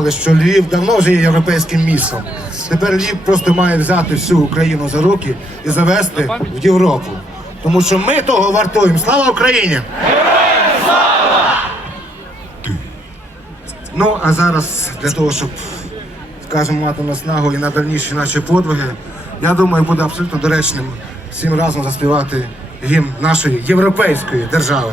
Але що Львів давно вже є європейським містом. Тепер Львів просто має взяти всю Україну за руки і завести в Європу. Тому що ми того вартуємо. Слава Україні! Ну, а зараз для того, щоб, скажімо, мати наснагу і на дальніші наші подвиги, я думаю, буде абсолютно доречним всім разом заспівати гімн нашої європейської держави.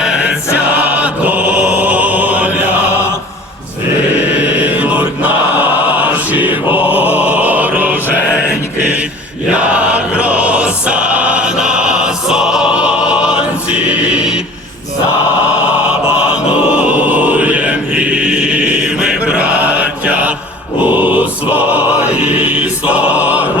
очі вороженьки, як роса на сонці, Запануєм і ми, браття, у своїй стороні.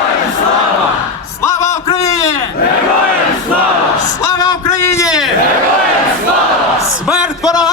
Слава Україні! Героям слава! Слава Україні! Героям слава! Смерть ворогам!